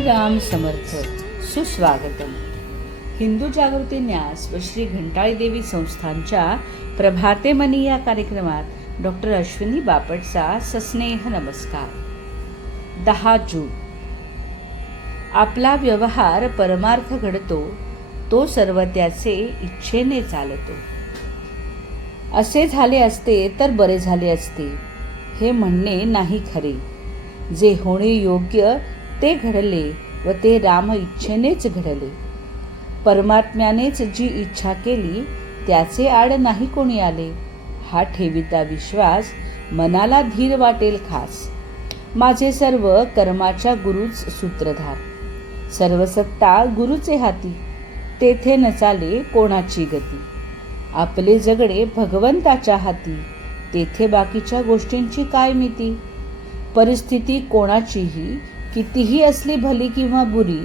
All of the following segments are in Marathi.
श्रीराम समर्थ. सुस्वागतम. हिंदू जागृती न्यास व श्री घंटाळी देवी संस्थांच्या प्रभाते मनी या कार्यक्रमात डॉक्टर अश्विनी बापटचा सस्नेह नमस्कार. 10 जून. आपला व्यवहार परमार्थ घडतो, तो सर्व त्याचे इच्छेने चालतो. असे झाले असते तर बरे झाले असते हे म्हणणे नाही खरे. जे होणे योग्य ते घडले व ते राम इच्छेनेच घडले. परमात्म्यानेच जी इच्छा केली त्याचे आड नाही कोणी आले. हा ठेविता विश्वास मनाला धीर वाटेल खास. माझे सर्व कर्माच्या गुरुच सूत्रधार. सर्व सत्ता गुरुचे हाती, तेथे न चाले कोणाची गती. आपले जगणे भगवंताच्या हाती, तेथे बाकीच्या गोष्टींची काय मिती. परिस्थिती कोणाचीही कितीही असली भली किंवा बुरी,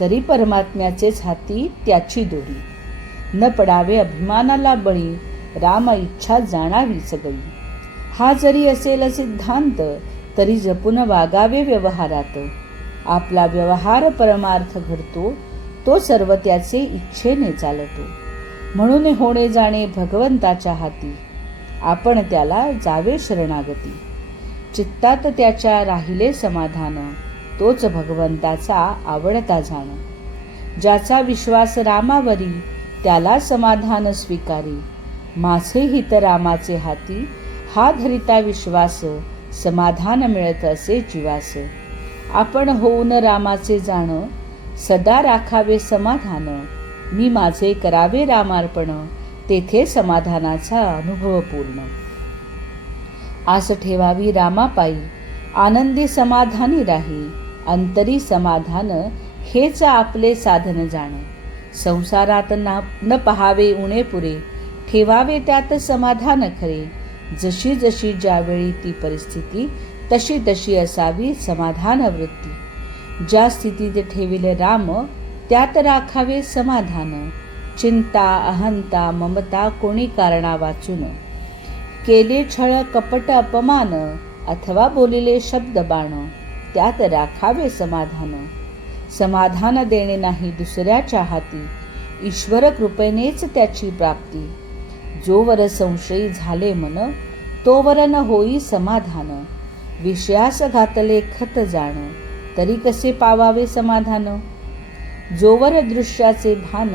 तरी परमात्म्याचेच हाती त्याची दोरी. न पडावे अभिमानाला बळी, राम इच्छा जाणावी सगळी. हा जरी असेल सिद्धांत, तरी जपून वागावे व्यवहारात. आपला व्यवहार परमार्थ घडतो, तो सर्व त्याचे इच्छेने चालतो. म्हणून होणे जाणे भगवंताच्या हाती, आपण त्याला जावे शरणागती. चित्तात त्याच्या राहिले समाधान, तोच भगवंताचा आवडता जाण. ज्याचा विश्वास रामावरी, त्याला समाधान स्वीकारी. माझे हित रामाचे हाती, हा धरिता विश्वास. समाधान मिळत असे जीवास. आपण होऊन रामाचे जाण, सदा राखावे समाधान. मी माझे करावे रामार्पण, तेथे समाधानाचा अनुभव पूर्ण. आस ठेवावी रामापायी, आनंदी समाधानी राही. अंतरी समाधान हेच आपले साधन जाण. संसारात न पहावे उणे पुरे, ठेवावे त्यात समाधान खरे. जशी जशी ज्यावेळी ती परिस्थिती, तशी तशी असावी समाधान वृत्ती. ज्या स्थितीत ठेविले राम, त्यात राखावे समाधान. चिंता अहंता ममता कोणी कारणा वाचून, केले छळ कपट अपमान, अथवा बोलिले शब्द बाण, त्यात राखावे समाधान. समाधान देणे नाही दुसऱ्याच्या हाती, ईश्वर कृपेनेच त्याची प्राप्ती. जोवर संशयी झाले मन, तोवर न होई समाधान. विषयास घातले खत जाण, तरी कसे पावावे समाधान. जोवर दृश्याचे भान,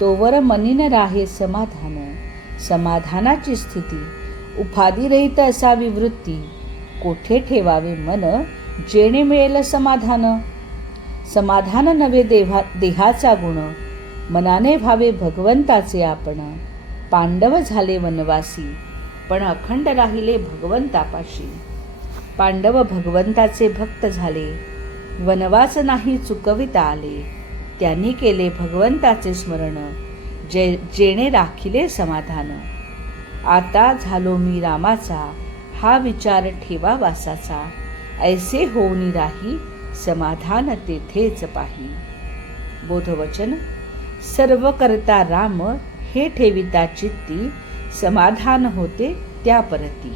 तोवर मनीन राहे समाधान. समाधानाची स्थिती उपाधिरहित असावी वृत्ती. कोठे ठेवावे मन, जेणे मिळेल समाधान. समाधान नव्हे देहाचा गुण, मनाने व्हावे भगवंताचे आपण. पांडव झाले वनवासी, पण अखंड राहिले भगवंतापाशी. पांडव भगवंताचे भक्त झाले, वनवास नाही चुकविता आले. त्यांनी केले भगवंताचे स्मरण, जेणे राखिले समाधान. आता झालो मी रामाचा, हा विचार ठेवा वासाचा. ऐसे होऊनी राही, समाधान तेथेच पाही. बोधवचन. सर्व करता राम, हे ठेविता चित्ती. समाधान होते त्या परती.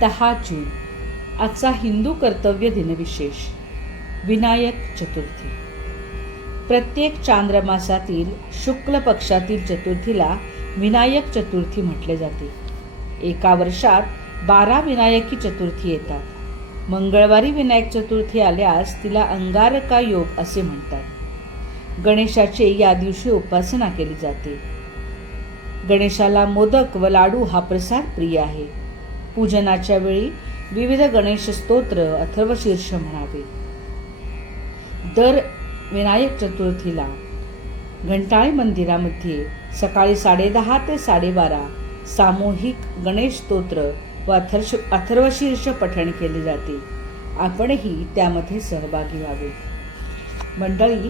10 जून. आजचा हिंदू कर्तव्य दिनविशेष. विनायक चतुर्थी. प्रत्येक चांद्रमासातील शुक्ल पक्षातील चतुर्थीला विनायक चतुर्थी म्हटले जाते. एका वर्षात 12 विनायकी चतुर्थी येतात. मंगळवारी विनायक चतुर्थी आल्यास तिला अंगारका योग असे म्हणतात. गणेशाची या दिवशी उपासना केली जाते. गणेशाला मोदक व लाडू हा प्रसाद प्रिय आहे. पूजनाच्या वेळी विविध गणेश स्तोत्र अथर्वशीर्ष म्हणावे. दर विनायक चतुर्थीला घंटाळी मंदिरामध्ये सकाळी 10:30 ते 12:30 सामूहिक गणेश स्तोत्र व अथर्वशीर्ष पठण केले जाते. आपणही त्यामध्ये सहभागी व्हावे. मंडळी,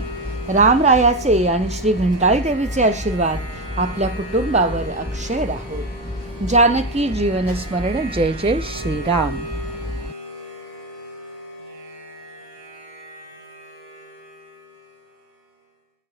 रामरायाचे आणि श्री घंटाळी देवीचे आशीर्वाद आपल्या कुटुंबावर अक्षय राहो. जानकी जीवन स्मरण. जय जय श्रीराम.